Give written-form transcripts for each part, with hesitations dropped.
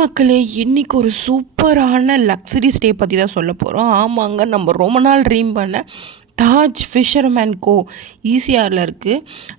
மக்களே, இன்னைக்கு ஒரு சூப்பரான லக்ஸரி ஸ்டே பற்றி தான் சொல்ல போகிறோம். ஆமாங்க, நம்ம ரொம்ப நாள் ட்ரீம் பண்ண தாஜ் ஃபிஷர்மேன் கோ ஈசிஆரில் இருக்குது.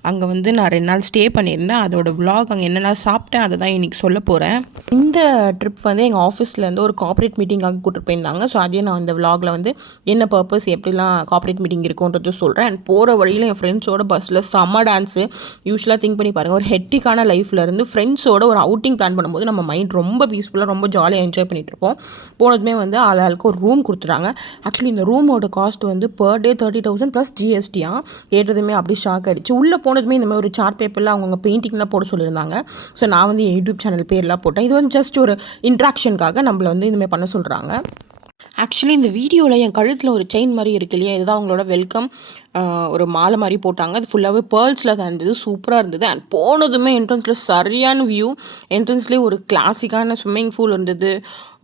அங்கே வந்து நான் 2 நாள் ஸ்டே பண்ணியிருந்தேன். அதோட விலாக் அங்கே என்னெல்லாம் சாப்பிட்டேன் அதை தான் இன்றைக்கி சொல்ல போகிறேன். இந்த ட்ரிப் வந்து எங்கள் ஆஃபீஸ்லேருந்து ஒரு கார்ப்பரேட் மீட்டிங்காக கூப்பிட்டு போயிருந்தாங்க. ஸோ அதே நான் இந்த விலாகில் வந்து என்ன பர்பஸ், எப்படிலாம் கார்ப்பரேட் மீட்டிங் இருக்குன்றது சொல்கிறேன். அண்ட் போகிற வழியில் என் ஃப்ரெண்ட்ஸோட பஸ்ஸில் செம்ம டான்ஸு. யூஸ்வலாக திங்க் பண்ணி பாருங்கள், ஒரு ஹெக்டிக்கான லைஃப்லேருந்து ஃப்ரெண்ட்ஸோட ஒரு அவுட்டிங் பிளான் பண்ணும்போது நம்ம மைண்ட் ரொம்ப பீஸ்ஃபுல்லாக ரொம்ப ஜாலியாக என்ஜாய் பண்ணிகிட்டு இருப்போம். போனதுமே வந்து ஆளுக்கு ஒரு ரூம் கொடுத்துட்டாங்க. ஆக்சுவலி இந்த ரூமோட காஸ்ட் வந்து பர் டே 30,000 ப்ளஸ் ஜிஎஸ்டியாக. கேட்டதுமே அப்படி ஷாக் ஆகிடுச்சு. உள்ளே போனதுமே இந்த மாதிரி ஒரு சார்ட் பேப்பரில் அவங்க பெயிண்டிங்லாம் போட சொல்லியிருந்தாங்க. ஸோ நான் வந்து யூடியூப் சேனல் பேர்லாம் போட்டேன். இது வந்து ஜஸ்ட் ஒரு இன்ட்ராக்ஷனுக்காக நம்மளை வந்து இதுமாதிரி பண்ண சொல்கிறாங்க. ஆக்சுவலி இந்த வீடியோவில் என் கழுத்தில் ஒரு செயின் மாதிரி இருக்கு இல்லையா, இதுதான் அவங்களோட வெல்கம். ஒரு மாலை மாதிரி போட்டாங்க. அது ஃபுல்லாகவே பேர்ல்ஸில் தான் இருந்தது. சூப்பராக இருந்தது. அண்ட் போனதுமே என்ட்ரன்ஸில் சரியான வியூ. என்ட்ரன்ஸ்லேயே ஒரு கிளாசிக்கான ஸ்விம்மிங் பூல் இருந்தது.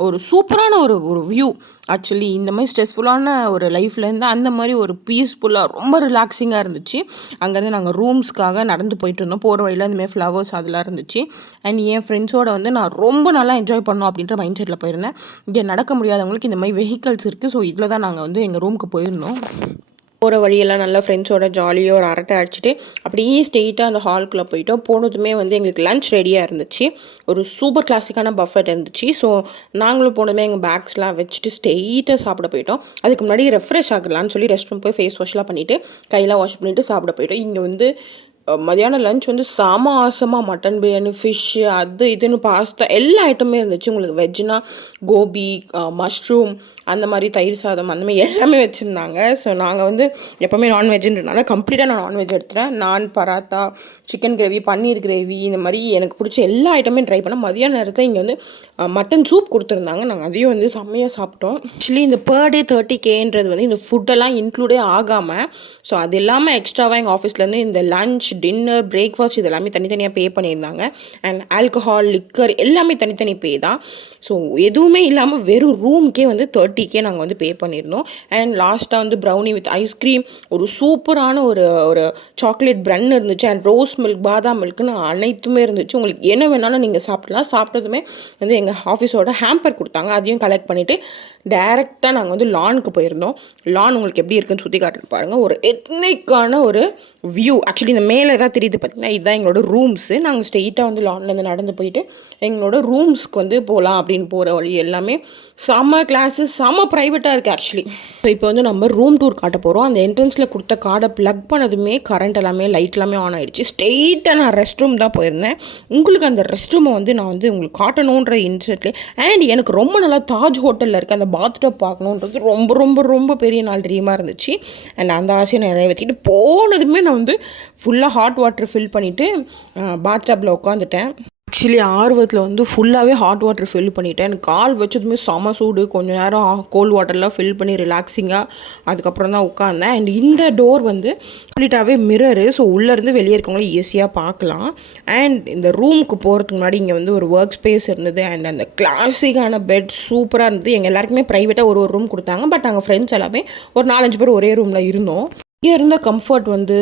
ஒரு சூப்பரான ஒரு வியூ. ஆக்சுவலி இந்த மாதிரி ஸ்ட்ரெஸ்ஃபுல்லான ஒரு லைஃப்லேருந்து அந்த மாதிரி ஒரு பீஸ்ஃபுல்லாக ரொம்ப ரிலாக்ஸிங்காக இருந்துச்சு. அங்கேருந்து நாங்கள் ரூம்ஸ்க்காக நடந்து போயிட்டு இருந்தோம். போகிற வழியில் இந்தமாதிரி ஃப்ளவர்ஸ் அதெல்லாம் இருந்துச்சு. அண்ட் என் ஃப்ரெண்ட்ஸோடு வந்து நான் ரொம்ப நல்லா என்ஜாய் பண்ணோம் அப்படின்ற மைண்ட் செட்டில் போயிருந்தேன். இங்கே நடக்க முடியாதவங்களுக்கு இந்த மாதிரி வெஹிக்கல்ஸ் இருக்குது. ஸோ இதில் தான் நாங்கள் வந்து எங்கள் ரூமுக்கு போயிருந்தோம். போகிற வழியெல்லாம் நல்லா ஃப்ரெண்ட்ஸோட ஜாலியாக ஒரு அரட்டை அடிச்சுட்டு அப்படியே ஸ்ட்ரெயிட்டாக அந்த ஹால்குள்ளே போயிட்டோம். போனதுமே வந்து எங்களுக்கு லன்ச் ரெடியாக இருந்துச்சு. ஒரு சூப்பர் கிளாசிக்கான பஃபெட் இருந்துச்சு. ஸோ நாங்களும் போனதுமே எங்கள் பேக்ஸ்லாம் வச்சுட்டு ஸ்ட்ரெயிட்டாக சாப்பிட போயிட்டோம். அதுக்கு முன்னாடி ரெஃப்ரெஷ் ஆகலான்னு சொல்லி ரெஸ்ட் ரூம் போய் ஃபேஸ் வாஷ்லாம் பண்ணிவிட்டு கையெல்லாம் வாஷ் பண்ணிவிட்டு சாப்பிட போயிட்டோம். இங்கே வந்து மதியானம் லன்ச் வந்து செம ஆசமாக மட்டன் பிரியாணி, ஃபிஷ்ஷு, அது இதுன்னு பாஸ்தா எல்லா ஐட்டமே இருந்துச்சு. உங்களுக்கு வெஜ்ஜுனா கோபி, மஷ்ரூம், அந்த மாதிரி தயிர் சாதம், அந்த மாதிரி எல்லாமே வச்சுருந்தாங்க. ஸோ நாங்கள் வந்து எப்போவுமே நான்வெஜ்ன்றனால கம்ப்ளீட்டாக நான் நான்வெஜ் எடுத்துட்டேன். நான், பராத்தா, சிக்கன் கிரேவி, பன்னீர் கிரேவி, இந்த மாதிரி எனக்கு பிடிச்ச எல்லா ஐட்டமே ட்ரை பண்ணேன். மதியான நேரத்தில் இங்கே வந்து மட்டன் சூப் கொடுத்துருந்தாங்க. நாங்கள் அதையும் வந்து செம்மையாக சாப்பிட்டோம். ஆக்சுவலி இந்த பர் டே 30Kன்றது வந்து இந்த ஃபுட்டெல்லாம் இன்க்ளூடே ஆகாமல், ஸோ அது இல்லாமல் எக்ஸ்ட்ராவாக எங்கள் ஆஃபீஸ்லேருந்து இந்த லன்ச், டின்னர், பிரேக்ஃபாஸ்ட் இது எல்லாமே தனித்தனியாக பே பண்ணியிருந்தாங்க. அண்ட் ஆல்கஹால், லிக்கர் எல்லாமே தனித்தனி பே தான். ஸோ எதுவுமே இல்லாமல் வெறும் ரூம்க்கே வந்து 30K நாங்கள் வந்து பே பண்ணியிருந்தோம். அண்ட் லாஸ்ட்டாக வந்து ப்ரௌனி வித் ஐஸ்கிரீம், ஒரு சூப்பரான ஒரு சாக்லேட் ப்ரன் இருந்துச்சு. அண்ட் ரோஸ் மில்க், பாதாம் மில்க்னு அனைத்துமே இருந்துச்சு. உங்களுக்கு என்ன வேணாலும் நீங்கள் சாப்பிடலாம். சாப்பிட்டதுமே வந்து எங்கள் ஆஃபீஸோட ஹேம்பர் கொடுத்தாங்க. அதையும் கலெக்ட் பண்ணிவிட்டு டேரெக்டாக நாங்கள் வந்து லானுக்கு போயிருந்தோம். லான் உங்களுக்கு எப்படி இருக்குன்னு சுற்றி காட்டுறது பாருங்கள். ஒரு எத்னிக்கான ஒரு வியூ. ஆக்சுவலி இந்த மேலே தான் தெரியுது பார்த்தீங்கன்னா, இதுதான் எங்களோட ரூம்ஸு. நாங்கள் ஸ்ட்ரெயிட்டாக வந்து லான்லேருந்து நடந்து போயிட்டு எங்களோட ரூம்ஸ்க்கு வந்து போகலாம் அப்படின்னு போகிற வழி எல்லாமே செம்ம கிளாஸு, செம்ம ப்ரைவேட்டாக இருக்குது ஆக்சுவலி. ஸோ இப்போ வந்து நம்ம ரூம் டூர் காட்ட போகிறோம். அந்த என்ட்ரன்ஸில் கொடுத்த கார்டை ப்ளக் பண்ணதுமே கரண்ட் எல்லாமே லைட் எல்லாமே ஆன் ஆகிடுச்சு. ஸ்ட்ரெயிட்டாக நான் ரெஸ்ட் ரூம் தான் போயிருந்தேன். உங்களுக்கு அந்த ரெஸ்ட் ரூமை வந்து நான் வந்து உங்களுக்கு காட்டணுன்ற இன்ட்ரெஸ்ட்லேயே, அண்ட் எனக்கு ரொம்ப நல்லா தாஜ் ஹோட்டலில் இருக்க அந்த பாத்டப் பார்க்கணுன்றது ரொம்ப ரொம்ப ரொம்ப பெரிய நாள் ட்ரீமாக இருந்துச்சு. அண்ட் அந்த ஆசையை நிறைவேற்றிட்டு போனதுமே நான் வந்து ஃபுல்லாக ஹாட் வாட்டர் ஃபில் பண்ணிவிட்டு பாத்டப்பில் உட்காந்துட்டேன். ஆக்சுவலி ஆர்வத்தில் வந்து ஃபுல்லாகவே ஹாட் வாட்டர் ஃபில் பண்ணிவிட்டேன். எனக்கு கால் வச்சதுமே செம சூடு. கொஞ்சம் நேரம் கோல்ட் வாட்டர்லாம் ஃபில் பண்ணி ரிலாக்ஸிங்காக அதுக்கப்புறம் தான் உட்காந்தேன். அண்ட் இந்த டோர் வந்து கம்ப்ளீட்டாகவே மிரரு. ஸோ உள்ளேருந்து வெளியே இருக்கவங்களும் ஈஸியாக பார்க்கலாம். அண்ட் இந்த ரூமுக்கு போகிறதுக்கு முன்னாடி இங்கே வந்து ஒரு ஒர்க் ஸ்பேஸ் இருந்தது. அண்ட் அந்த கிளாசிக்கான பெட் சூப்பராக இருந்தது. எங்கள் எல்லாருக்குமே ப்ரைவேட்டாக ஒரு ரூம் கொடுத்தாங்க. பட் நாங்கள் ஃப்ரெண்ட்ஸ் எல்லாமே ஒரு 4-5 பேர் ஒரே ரூமில் இருந்தோம். இங்கே இருந்த கம்ஃபர்ட் வந்து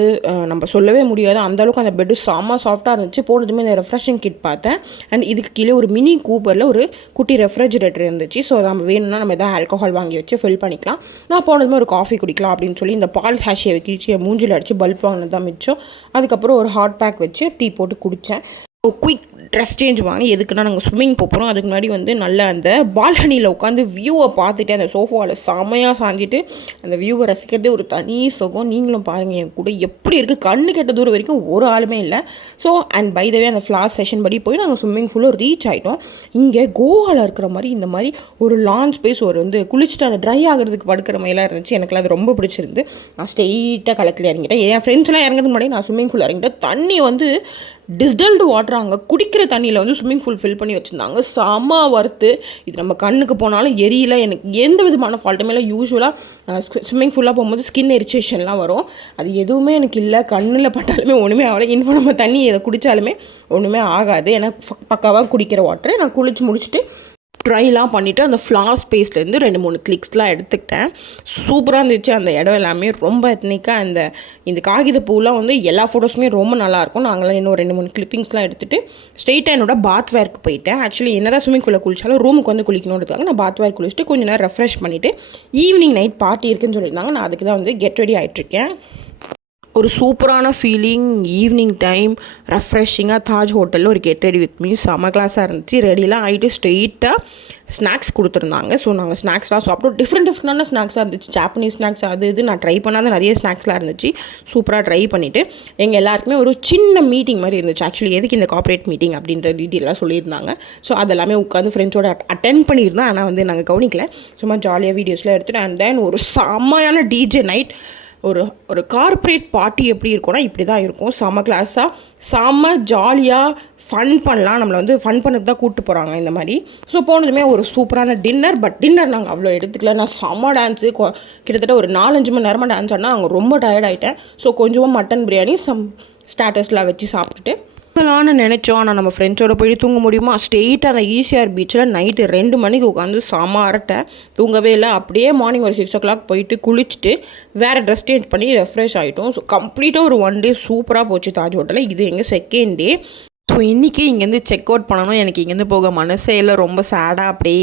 நம்ம சொல்லவே முடியாது. அந்தளவுக்கு அந்த பெட்டு செம்ம சாஃப்டாக இருந்துச்சு. போனதுமே இந்த ரெஃப்ரெஷிங் கிட் பார்த்தேன். அண்ட் இதுக்கு கீழே ஒரு மினி கூப்பரில் ஒரு குட்டி ரெஃப்ரிஜரேட்டர் இருந்துச்சு. ஸோ நம்ம வேணும்னா நம்ம எதாவது ஆல்கஹால் வாங்கி வச்சு ஃபில் பண்ணிக்கலாம். நான் போனதுமே ஒரு காஃபி குடிக்கலாம் அப்படின்னு சொல்லி இந்த பால் ஹேஷியை வச்சு மூஞ்சில் அடித்து பல்ப் வாங்கினது தான் மிச்சம். அதுக்கப்புறம் ஒரு ஹாட் பேக் வச்சு டீ போட்டு குடித்தேன். குயிக் ட்ரெஸ் சேஞ்ச் வாங்கி எதுக்குன்னா நாங்கள் ஸ்விம்மிங் போகிறோம். அதுக்கு முன்னாடி வந்து நல்ல அந்த பால்கனியில் உட்காந்து வியூவை பார்த்துட்டு அந்த சோஃபாவில் செமையாக சாஞ்சிட்டு அந்த வியூவை ரசிக்கிறதே ஒரு தனி சுகம். நீங்களும் பாருங்கள் என் கூட எப்படி இருக்குது. கண்ணு கெட்ட தூரம் வரைக்கும் ஒரு ஆளுமே இல்லை. ஸோ அண்ட் பை த வே அந்த ஃப்ளாஷ் செஷன் படி போய் நாங்கள் ஸ்விம்மிங் ஃபுல்லாக ரீச் ஆகிட்டோம். இங்கே கோவாவில் இருக்கிற மாதிரி இந்த மாதிரி ஒரு லான் ஸ்பேஸ் ஒரு வந்து குளிச்சுட்டு அந்த ட்ரை ஆகிறதுக்கு படுக்கிற மாதிரிலாம் இருந்துச்சு. எனக்குலாம் அது ரொம்ப பிடிச்சிருந்து நான் ஸ்ட்ரெயிட்டாக களத்தில் இறங்கிட்டேன். என் ஃப்ரெண்ட்ஸ்லாம் இறங்கிறதுக்கு முன்னாடி நான் ஸ்விம்மிங் ஃபுல் இறங்கிட்டேன். தண்ணி வந்து டிஸ்டல்டு வாட்டர், அங்கே குடிக்கிற தண்ணியில் வந்து ஸ்விம்மிங் பூல் ஃபில் பண்ணி வச்சுருந்தாங்க. செம்ம வறுத்து. இது நம்ம கண்ணுக்கு போனாலும் எரியல. எனக்கு எந்த விதமான ஃபால்ட்டுமே இல்லை. யூஸ்வலாக ஸ்விம்மிங் ஃபுல்லாக போகும்போது ஸ்கின் இரிட்டேஷன்லாம் வரும். அது எதுவுமே எனக்கு இல்லை. கண்ணில் பட்டாலுமே ஒன்றுமே ஆகலை. இன்னும் நம்ம தண்ணி எதை குடித்தாலுமே ஒன்றுமே ஆகாது. எனக்கு பக்காவாக குடிக்கிற வாட்டர். நான் குளிச்சு முடிச்சுட்டு ட்ரைலாம் பண்ணிவிட்டு அந்த ஃப்ளார் ஸ்பேஸ்லேருந்து 2-3 கிளிக்ஸ்லாம் எடுத்துக்கிட்டேன். சூப்பராக இருந்துச்சு அந்த இடம் எல்லாமே. ரொம்ப எத்னிக்காக இந்த காகித பூலாம் வந்து எல்லா ஃபோட்டோஸுமே ரொம்ப நல்லாயிருக்கும். நாங்களாம் இன்னும் 2-3 கிளிப்பிங்ஸ்லாம் எடுத்துகிட்டு ஸ்ட்ரெயிட்டாக என்னோட பாத் வேர்க்கு போயிட்டேன். ஆக்சுவலி என்னதான் ஸ்விம்மிங் பூலில் குளிச்சாலும் ரூமுக்கு வந்து குளிக்கணுன்றதுக்காக நான் பாத் வேர் குளிச்சுட்டு கொஞ்சம் நேரம் ரெஃப்ரெஷ் பண்ணிவிட்டு ஈவினிங் நைட் பார்ட்டி இருக்குன்னு சொல்லியிருந்தாங்க. நான் அதுக்கு தான் வந்து கெட் ரெடி ஆகிட்ருக்கேன். ஒரு சூப்பரான ஃபீலிங். ஈவினிங் டைம் ரெஃப்ரெஷிங்காக தாஜ் ஹோட்டலில் ஒரு கெட் ரெடி வித் மீ செம்ம கிளாஸாக இருந்துச்சு. ரெடிலாம் ஆகிட்டு ஸ்ட்ரெயிட்டாக ஸ்நாக்ஸ் கொடுத்துருந்தாங்க. ஸோ நாங்கள் ஸ்நாக்ஸ்லாம் சாப்பிட்டோம். டிஃப்ரெண்டான ஸ்நாக்ஸாக இருந்துச்சு. ஜாப்பனீஸ் ஸ்நாக்ஸ் அது இது நான் ட்ரை பண்ணாத நிறைய ஸ்நாக்ஸ்லாம் இருந்துச்சு. சூப்பராக ட்ரை பண்ணிவிட்டு எங்கள் எல்லாருக்குமே ஒரு சின்ன மீட்டிங் மாதிரி இருந்துச்சு. ஆக்சுவலி எதுக்கு இந்த கார்ப்பரேட் மீட்டிங் அப்படின்ற டீட்டெயிலாக சொல்லியிருந்தாங்க. ஸோ அதெல்லாமே உட்காந்து ஃப்ரெண்ட்ஸோட அட்டென்ட் பண்ணியிருந்தோம். ஆனால் வந்து நாங்கள் கவனிக்கல. சும்மா ஜாலியாக வீடியோஸ்லாம் எடுத்துகிட்டு அண்ட் தென் ஒரு செம்மையான டிஜே நைட். ஒரு கார்ப்பரேட் பார்ட்டி எப்படி இருக்கும்னா இப்படி தான் இருக்கும். செம்ம கிளாஸாக செம்ம ஜாலியாக ஃபன் பண்ணலாம். நம்மளை வந்து ஃபன் பண்ணதுக்கு தான் கூப்பிட்டு போகிறாங்க இந்த மாதிரி. ஸோ போனதுமே ஒரு சூப்பரான டின்னர். பட் டின்னர் நாங்கள் அவ்வளோ எடுத்துக்கல. நான் செம்ம டான்ஸு கிட்டத்தட்ட ஒரு 4-5 மணி நேரமாக டான்ஸ் ஆடினா அங்கே ரொம்ப டயர்ட் ஆகிட்டேன். ஸோ கொஞ்சமாக மட்டன் பிரியாணி ஸ்டாட்டர்ஸ்லாம் வச்சு சாப்பிட்டுட்டு நினச்சோம். ஆனால் நம்ம ஃப்ரெண்ட்ஸோட போயிட்டு தூங்க முடியுமா? ஸ்ட்ரெயிட்டாக அந்த ஈசிஆர் பீச்சில் நைட்டு 2 மணிக்கு உட்காந்து செம்ம அரட்டை. தூங்கவே இல்லை. அப்படியே மார்னிங் ஒரு 6 o'clock போயிட்டு குளிச்சுட்டு வேறு ட்ரெஸ் சேஞ்ச் பண்ணி ரெஃப்ரெஷ் ஆகிட்டோம். ஸோ கம்ப்ளீட்டாக ஒரு 1 day சூப்பராக போச்சு தாஜ் ஹோட்டலில். இது எங்கள் செகண்ட் டே. ஸோ இன்றைக்கி இங்கேருந்து செக் அவுட் பண்ணணும். எனக்கு இங்கேருந்து போக மனசே இல்லை. ரொம்ப சேடாக அப்படியே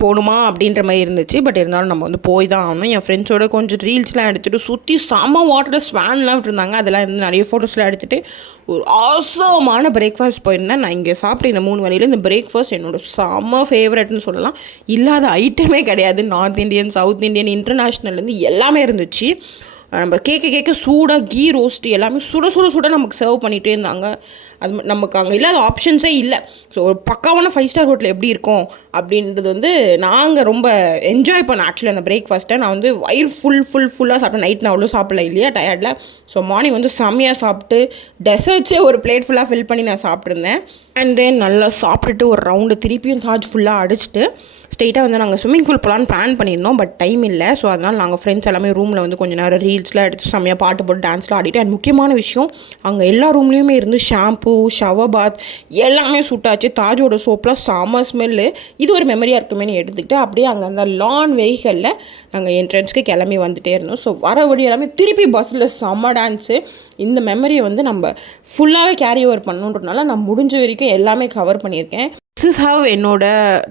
போகணுமா அப்படின்ற மாதிரி இருந்துச்சு. பட் இருந்தாலும் நம்ம வந்து போய் தான் ஆகணும். என் ஃப்ரெண்ட்ஸோட கொஞ்சம் ரீல்ஸ்லாம் எடுத்துகிட்டு சுற்றி செம்ம வாட்டரில் ஸ்வான்லாம் விட்டுருந்தாங்க. அதெல்லாம் வந்து நிறைய ஃபோட்டோஸ்லாம் எடுத்துகிட்டு ஒரு ஆசமான பிரேக்ஃபாஸ்ட் போயிருந்தேன். நான் இங்கே சாப்பிட்ட இந்த 3 வேளையில் இந்த பிரேக்ஃபாஸ்ட் என்னோடய செம்ம ஃபேவரட்னு சொல்லலாம். இல்லாத ஐட்டமே கிடையாது. நார்த் இந்தியன், சவுத் இந்தியன், இன்டர்நேஷ்னல்லேருந்து எல்லாமே இருந்துச்சு. நம்ம கேட்க சூடாக கீ ரோஸ்ட்டு எல்லாமே சுட நமக்கு சர்வ் பண்ணிகிட்டே இருந்தாங்க. அது நமக்கு அங்கே இல்லாத ஆப்ஷன்ஸே இல்லை. ஸோ ஒரு பக்காவான 5 star ஹோட்டல் எப்படி இருக்கும் அப்படின்றது வந்து நாங்கள் ரொம்ப என்ஜாய் பண்ணேன். ஆக்சுவலி அந்த பிரேக்ஃபாஸ்ட்டை நான் வந்து வயிறு ஃபுல்லாக சாப்பிட்டேன். நைட் நான் அவ்வளோ சாப்பிடல இல்லையா டயர்டில். ஸோ மார்னிங் வந்து செம்மையாக சாப்பிட்டு டெசர்ட்ஸே ஒரு பிளேட் ஃபுல்லாக ஃபில் பண்ணி நான் சாப்பிட்ருந்தேன். அண்ட் தென் நல்லா சாப்பிட்டுட்டு ஒரு ரவுண்டு திருப்பியும் தாஜ் ஃபுல்லாக அடிச்சுட்டு ஸ்ட்ரெயிட்டாக வந்து நாங்கள் ஸ்விம்மிங் பூல் போகலான்னு பிளான் பண்ணியிருந்தோம். பட் டைம் இல்லை. ஸோ அதனால் நாங்கள் ஃப்ரெண்ட்ஸ் எல்லாமே ரூமில் வந்து கொஞ்சம் நேரம் ரீல்ஸ்லாம் எடுத்து செம்மையாக பாட்டு போட்டு டான்ஸ்லாம் ஆடிட்டு. அண்ட் முக்கியமான விஷயம் அங்கே எல்லா ரூம்லேயுமே இருந்து ஷாம்பூ, ஷவர் பாத் எல்லாமே சுட்டாச்சு. தாஜோட சோப்லாம் செம்ம ஸ்மெல்லு. இது ஒரு மெமரியாக இருக்குமேனு எடுத்துக்கிட்டு அப்படியே அங்கே அந்த லான் வெஹிக்கலில் நாங்கள் என்ட்ரன்ஸ்க்கு கிளம்பி வந்துகிட்டே இருந்தோம். ஸோ வர வழி எல்லாமே திருப்பி பஸ்ஸில் செம்ம டான்ஸு. இந்த மெமரியை வந்து நம்ம ஃபுல்லாகவே கேரி ஓவர் பண்ணணுன்றதுனால நான் முடிஞ்ச வரைக்கும் எல்லாமே கவர் பண்ணியிருக்கேன். திஸ் இஸ் ஹவ் என்னோட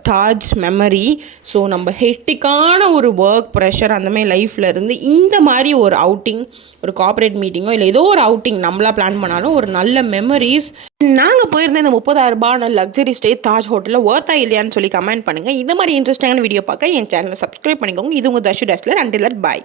தாஜ் மெமரி. ஸோ நம்ம ஹெக்டிக்கான ஒரு ஒர்க் ப்ரெஷர் அந்தமாதிரி லைஃப்பில் இருந்து இந்த மாதிரி ஒரு அவுட்டிங், ஒரு கார்ப்பரேட் மீட்டிங்கோ இல்லை ஏதோ ஒரு அவுட்டிங் நம்மளாக பிளான் பண்ணாலும் ஒரு நல்ல மெமரிஸ். நாங்கள் போயிருந்த இந்த 30,000 ரூபாய் லக்ஸரி ஸ்டே தாஜ் ஹோட்டலில் ஒர்த்தா இல்லையான்னு சொல்லி கமெண்ட் பண்ணுங்கள். இந்த மாதிரி இன்ட்ரெஸ்டிங்கான வீடியோ பார்க்க என் சேனலை சப்ஸ்கிரைப் பண்ணிக்கோங்க. இது உங்கள் தர்ஷு டஸ்லர். Until that bye.